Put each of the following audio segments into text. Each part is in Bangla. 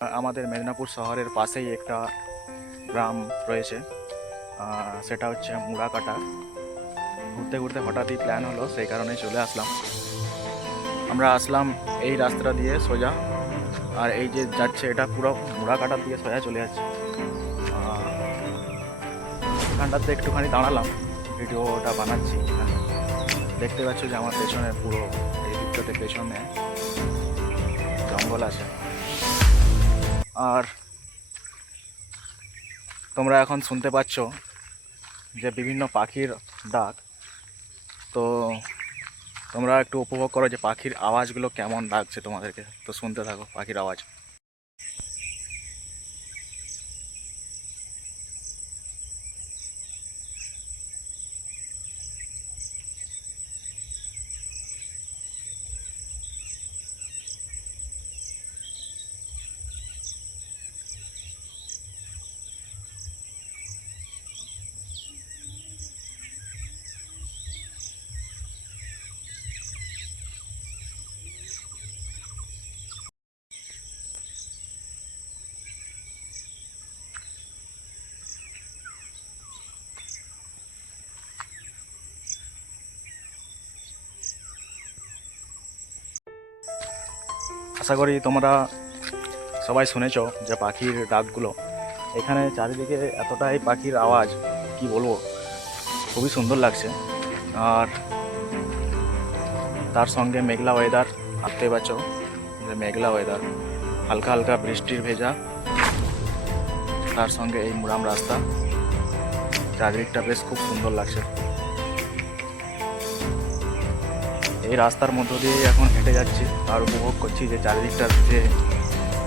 আমাদের মেদিনীপুর শহরের পাশেই একটা গ্রাম রয়েছে, সেটা হচ্ছে মুড়াকাটা। ঘুরতে ঘুরতে হঠাৎই প্ল্যান হলো, সেই কারণে চলে আসলাম। আমরা আসলাম এই রাস্তাটা দিয়ে সোজা, আর এই যে যাচ্ছে এটা পুরো মুড়াকাটার দিয়ে সোজা চলে যাচ্ছে। এখানটাতে একটুখানি দাঁড়ালাম, ভিডিওটা বানাচ্ছি। এখানে দেখতে পাচ্ছ যে আমার পেছনে পুরো এই দিকটাতে পেছনে জঙ্গল আছে। আর তোমরা এখন শুনতে পাচ্ছ যে বিভিন্ন পাখির ডাক। তো তোমরা একটু উপভোগ করো যে পাখির আওয়াজগুলো কেমন লাগছে তোমাদেরকে। তো শুনতে থাকো পাখির আওয়াজ। আশা করি তোমরা সবাই শুনেছো যে পাখির ডাকগুলো। এখানে চারিদিকে এতটাই পাখির আওয়াজ, কি বলবো, খুবই সুন্দর লাগছে। আর তার সঙ্গে মেঘলা ওয়েদার, দেখতে পাচ্ছ যে মেঘলা ওয়েদার, হালকা হালকা বৃষ্টির ভেজা, তার সঙ্গে এই মুরাম রাস্তা, চারিদিকটা বেশ খুব সুন্দর লাগছে। এই রাস্তার মধ্য দিয়ে এখন হেঁটে যাচ্ছি আর উপভোগ করছি যে চারিদিকটা যে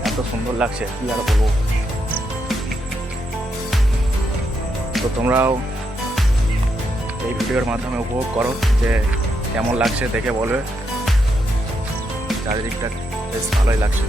এত সুন্দর লাগছে, কি আর বলবো। তো তোমরাও এই ভিডিওর মাধ্যমে উপভোগ করো যে কেমন লাগছে, দেখে বলবে। চারিদিকটা বেশ ভালোই লাগছে।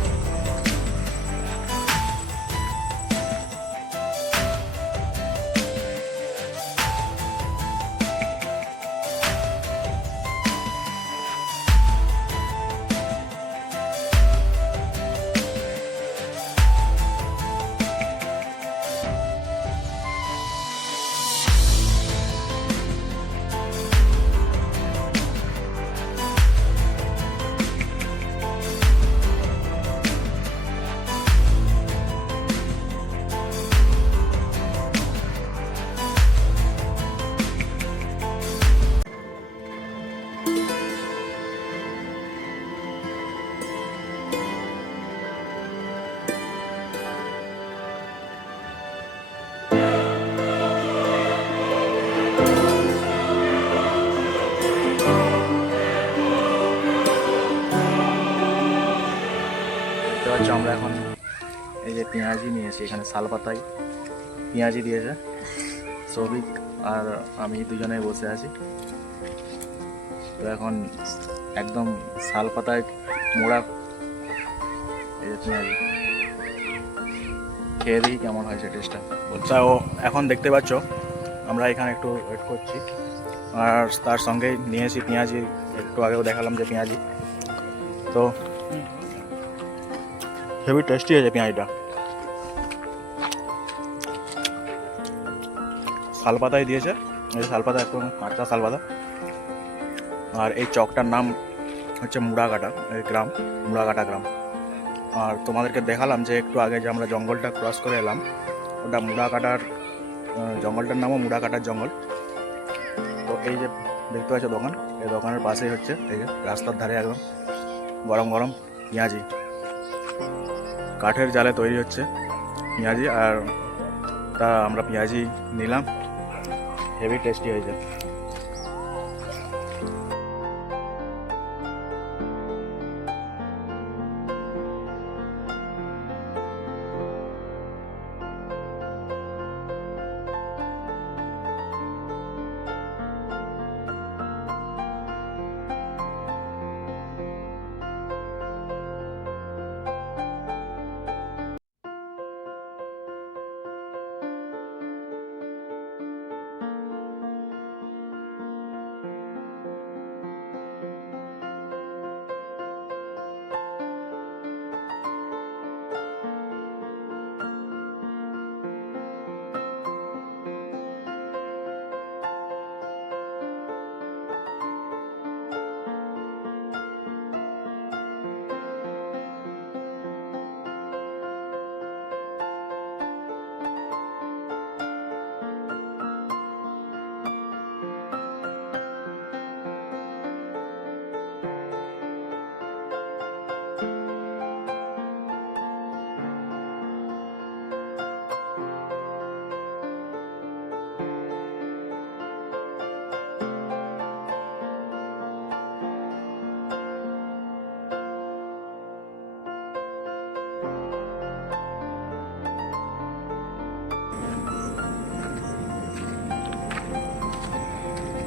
দেখতে পাচ্ছ আমরা এখন এই যে পেঁয়াজি নিয়েছি, এখানে শাল পাতায় পেঁয়াজি দিয়েছে। সৌভিক আর আমি দুজনেই বসে আছি। তো এখন একদম শাল পাতায় মোড়া এই যে পেঁয়াজি, খেয়ে দিই কেমন হয়েছে টেস্টটা। বলছা ও এখন দেখতে পাচ্ছ আমরা এখানে একটু ওয়েট করছি, আর তার সঙ্গে নিয়েছি পেঁয়াজি। একটু আগেও দেখালাম যে পেঁয়াজি, তো হেভি টেস্টি হয়েছে পেঁয়াজিটা। শাল পাতায় দিয়েছে, এই শাল পাতা, একটু কাঁচা শাল পাতা। আর এই চকটার নাম হচ্ছে মুড়াকাটা, এই গ্রাম মুড়াকাটা গ্রাম। আর তোমাদেরকে দেখালাম যে একটু আগে যে আমরা জঙ্গলটা ক্রস করে এলাম, ওটা মুড়াকাটার জঙ্গলটার নামও মুড়াকাটার জঙ্গল। তো এই যে দেখতে পাচ্ছ দোকান, এই দোকানের পাশেই হচ্ছে এই যে রাস্তার ধারে একদম গরম গরম পেঁয়াজি, কাঠের জালে তৈরি হচ্ছে পেঁয়াজি। আর তা আমরা পেঁয়াজি নিলাম, হেভি টেস্টি হয়েছে।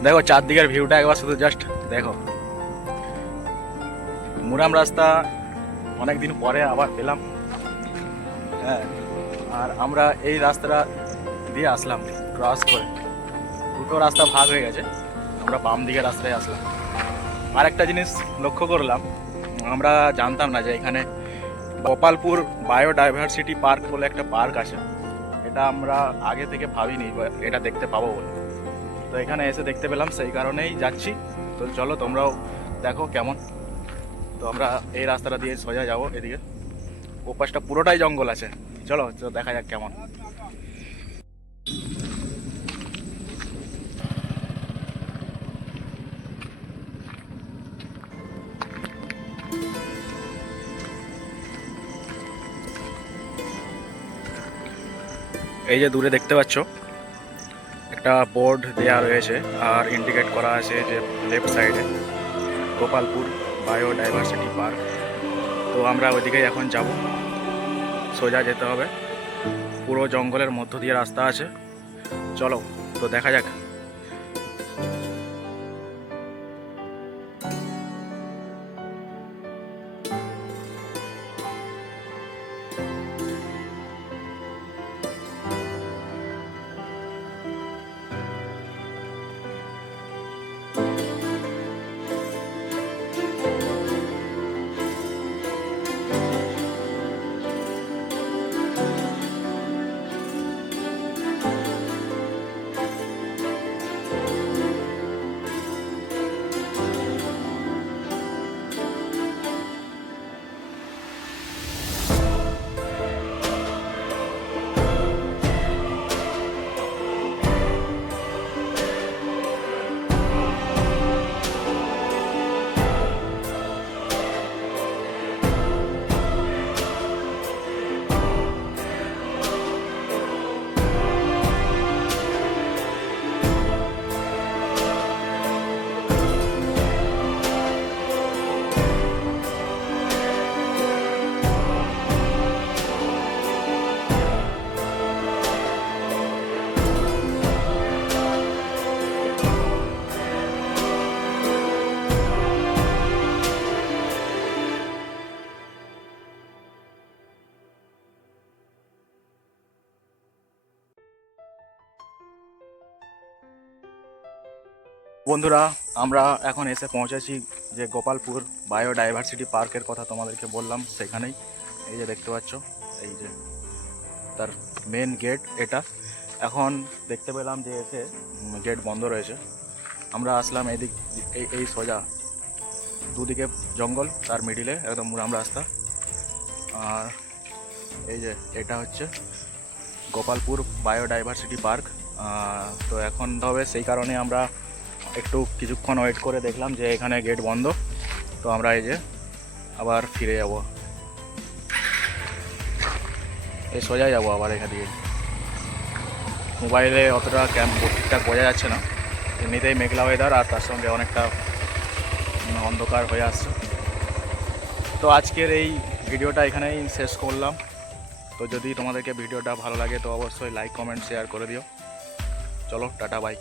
দেখো চারদিকের ভিউটা একবার শুধু জাস্ট দেখো। মুরাম রাস্তা অনেকদিন পরে আবার পেলাম। হ্যাঁ, আর আমরা এই রাস্তাটা দিয়ে আসলাম ক্রস করে। দুটো রাস্তা ভাগ হয়ে গেছে, আমরা বাম দিকের রাস্তায় আসলাম। আর একটা জিনিস লক্ষ্য করলাম, আমরা জানতাম না যে এখানে গোপালপুর বায়োডাইভার্সিটি পার্ক বলে একটা পার্ক আছে। এটা আমরা আগে থেকে ভাবিনি এটা দেখতে পাবো বলে। তো এখানে এসে দেখতে পেলাম, সেই কারণেই যাচ্ছি। তো চলো তোমরাও দেখো কেমন। তো আমরা এই রাস্তাটা দিয়ে সোজা যাবো এদিকে। ওপাশটা পুরোটাই জঙ্গল আছে। চলো দেখা যাক কেমন। এই যে দূরে দেখতে পাচ্ছ একটা বোর্ড দেওয়া রয়েছে আর ইন্ডিকেট করা আছে যে লেফট সাইডে গোপালপুর বায়োডাইভার্সিটি পার্ক। তো আমরা ওইদিকে এখন যাব, সোজা যেতে হবে। পুরো জঙ্গলের মধ্য দিয়ে রাস্তা আছে। চলো তো দেখা যাক। বন্ধুরা, আমরা এখন এসে পৌঁছেছি যে গোপালপুর বায়োডাইভার্সিটি পার্কের কথা তোমাদেরকে বললাম সেখানেই। এই যে দেখতে পাচ্ছ, এই যে তার মেন গেট এটা। এখন দেখতে পেলাম যে এসে গেট বন্ধ রয়েছে। আমরা আসলাম এদিক, এই সোজা দুদিকে জঙ্গল, তার মিডিলে একদম মুরাম রাস্তা। আর এই যে এটা হচ্ছে গোপালপুর বায়োডাইভার্সিটি পার্ক। তো এখন হবে, সেই কারণে আমরা একটু কিছুক্ষণ ওয়েট করে দেখলাম যে এখানে গেট বন্ধ। তো আমরা এই যে আবার ফিরে যাব, এই সোজা যাব আবার এখান দিয়ে। মোবাইলে অতটা ঠিকঠাক বোঝা যাচ্ছে না, এমনিতেই মেঘলা ওয়েদার আর তার সঙ্গে অনেকটা অন্ধকার হয়ে আসছে। তো আজকের এই ভিডিওটা এখানেই শেষ করলাম। তো যদি তোমাদেরকে ভিডিওটা ভালো লাগে তো অবশ্যই লাইক কমেন্ট শেয়ার করে দিও। চলো টাটা বাই।